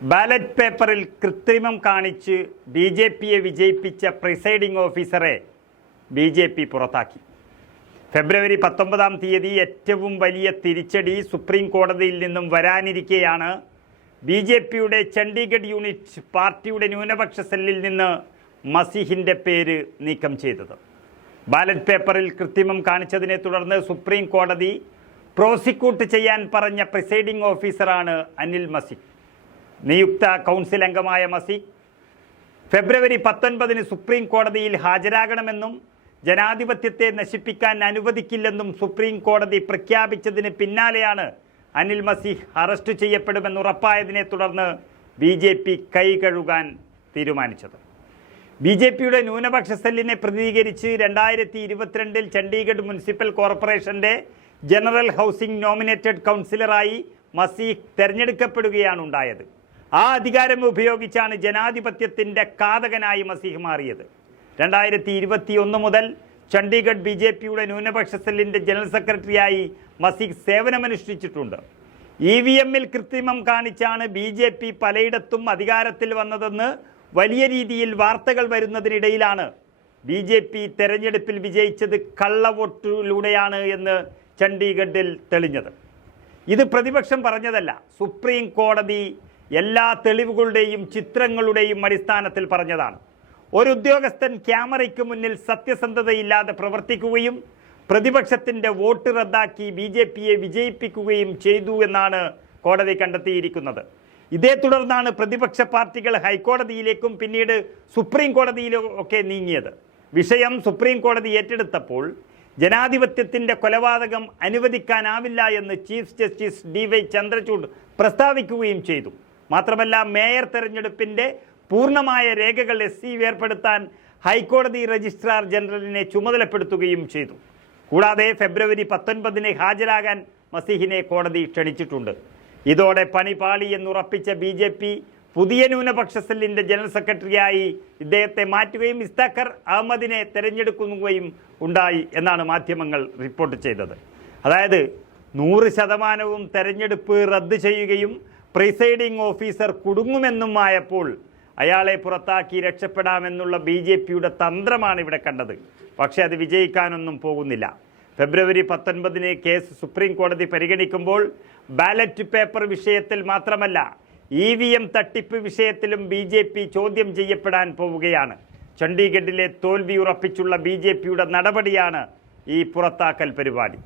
Ballot പേപ്പറിൽ കൃത്രിമം കാണിച്ച് ബി.ജെ.പിയെ വിജയിപ്പിച്ച പ്രിസൈഡിംഗ് ഓഫീസറെ ബി.ജെ.പി പുറത്താക്കി. ഫെബ്രുവരി 19-ാം തീയതി ഏറ്റവും വലിയ തിരിച്ചടി സുപ്രീം കോടതിയിൽ നിന്നും വരാനിരിക്കെയാണ് ബി.ജെ.പിയുടെ ചണ്ഡീഗഡ് യൂണിറ്റ് പാർട്ടിയുടെ ന്യൂനപക്ഷ സെല്ലിൽ നിന്ന് മസീഹിൻ്റെ പേര് നീക്കം ചെയ്തത്. ബാലറ്റ് പേപ്പറിൽ കൃത്രിമം കാണിച്ചതിനെ തുടർന്ന് സുപ്രീം കോടതി പ്രോസിക്യൂട്ട് ചെയ്യാൻ പറഞ്ഞ പ്രിസൈഡിംഗ് ഓഫീസറാണ് അനിൽ മസീഹ്. നിയുക്ത കൗൺസിൽ അംഗമായ മസീഹ് ഫെബ്രുവരി 19-ന് സുപ്രീം കോടതിയിൽ ഹാജരാകണമെന്നും ജനാധിപത്യത്തെ നശിപ്പിക്കാൻ അനുവദിക്കില്ലെന്നും സുപ്രീം കോടതി പ്രഖ്യാപിച്ചതിന് പിന്നാലെയാണ് അനിൽ മസീഹ് അറസ്റ്റ് ചെയ്യപ്പെടുമെന്ന് ഉറപ്പായതിനെ തുടർന്ന് ബി.ജെ.പി കൈകഴുകാൻ തീരുമാനിച്ചത്. ബി.ജെ.പിയുടെ ന്യൂനപക്ഷ സെല്ലിനെ പ്രതിനിധീകരിച്ച് 2022-ൽ ചണ്ഡീഗഡ് മുനിസിപ്പൽ കോർപ്പറേഷന്റെ ജനറൽ ഹൗസിംഗ് നോമിനേറ്റഡ് കൗൺസിലറായി മസീഹ് തെരഞ്ഞെടുക്കപ്പെടുകയാണ് ഉണ്ടായത്. ആ അധികാരം ഉപയോഗിച്ചാണ് ജനാധിപത്യത്തിൻ്റെ ഘാതകനായി മസീഹ് മാറിയത്. 2021 മുതൽ ചണ്ഡീഗഡ് ബി.ജെ.പിയുടെ ന്യൂനപക്ഷ സെല്ലിൻ്റെ ജനറൽ സെക്രട്ടറിയായി മസീഹ് സേവനമനുഷ്ഠിച്ചിട്ടുണ്ട്. EVM-ൽ കൃത്രിമം കാണിച്ചാണ് ബി.ജെ.പി പലയിടത്തും അധികാരത്തിൽ വന്നതെന്ന് വലിയ രീതിയിൽ വാർത്തകൾ വരുന്നതിനിടയിലാണ് ബി.ജെ.പി തെരഞ്ഞെടുപ്പിൽ വിജയിച്ചത് കള്ളവോട്ടിലൂടെയാണ് എന്ന് ചണ്ഡീഗഡിൽ തെളിഞ്ഞത്. ഇത് പ്രതിപക്ഷം പറഞ്ഞതല്ല, സുപ്രീം കോടതി എല്ലാ തെളിവുകളുടെയും ചിത്രങ്ങളുടെയും അടിസ്ഥാനത്തിൽ പറഞ്ഞതാണ്. ഒരു ഉദ്യോഗസ്ഥൻ ക്യാമറയ്ക്ക് മുന്നിൽ സത്യസന്ധതയില്ലാതെ പ്രവർത്തിക്കുകയും പ്രതിപക്ഷത്തിൻ്റെ വോട്ട് റദ്ദാക്കി ബി.ജെ.പിയെ വിജയിപ്പിക്കുകയും ചെയ്തു എന്നാണ് കോടതി കണ്ടെത്തിയിരിക്കുന്നത്. ഇതേ തുടർന്നാണ് പ്രതിപക്ഷ പാർട്ടികൾ ഹൈക്കോടതിയിലേക്കും പിന്നീട് സുപ്രീം കോടതിയിലും ഒക്കെ നീങ്ങിയത്. വിഷയം സുപ്രീം കോടതി ഏറ്റെടുത്തപ്പോൾ ജനാധിപത്യത്തിൻ്റെ കൊലപാതകം അനുവദിക്കാനാവില്ല എന്ന് ചീഫ് ജസ്റ്റിസ് D.Y. ചന്ദ്രചൂഡ് പ്രസ്താവിക്കുകയും ചെയ്തു. മാത്രമല്ല, മേയർ തെരഞ്ഞെടുപ്പിൻ്റെ പൂർണ്ണമായ രേഖകൾ SC ഏർപ്പെടുത്താൻ ഹൈക്കോടതി രജിസ്ട്രാർ ജനറലിനെ ചുമതലപ്പെടുത്തുകയും ചെയ്തു. കൂടാതെ ഫെബ്രുവരി 19-ന് ഹാജരാകാൻ മസീഹിനെ കോടതി ക്ഷണിച്ചിട്ടുണ്ട്. ഇതോടെ പണി പാളി എന്നുറപ്പിച്ച ബി.ജെ.പി പുതിയ ന്യൂനപക്ഷ സെല്ലിൻ്റെ ജനറൽ സെക്രട്ടറിയായി ഇദ്ദേഹത്തെ മാറ്റുകയും ഇസ്താഖർ അഹമ്മദിനെ തെരഞ്ഞെടുക്കുകയും ഉണ്ടായി എന്നാണ് മാധ്യമങ്ങൾ റിപ്പോർട്ട് ചെയ്തത്. അതായത് 100% തെരഞ്ഞെടുപ്പ് റദ്ദ് ചെയ്യുകയും പ്രിസൈഡിംഗ് ഓഫീസർ കുടുങ്ങുമെന്നും ആയപ്പോൾ അയാളെ പുറത്താക്കി രക്ഷപ്പെടാമെന്നുള്ള ബി.ജെ.പിയുടെ തന്ത്രമാണ് ഇവിടെ കണ്ടത്. പക്ഷേ അത് വിജയിക്കാനൊന്നും പോകുന്നില്ല. ഫെബ്രുവരി 19-ന് കേസ് സുപ്രീം കോടതി പരിഗണിക്കുമ്പോൾ ബാലറ്റ് പേപ്പർ വിഷയത്തിൽ മാത്രമല്ല EVM തട്ടിപ്പ് വിഷയത്തിലും ബി.ജെ.പി ചോദ്യം ചെയ്യപ്പെടാൻ പോവുകയാണ്. ചണ്ഡീഗഡിലെ തോൽവി ഉറപ്പിച്ചുള്ള ബി.ജെ.പിയുടെ നടപടിയാണ് ഈ പുറത്താക്കൽ പരിപാടി.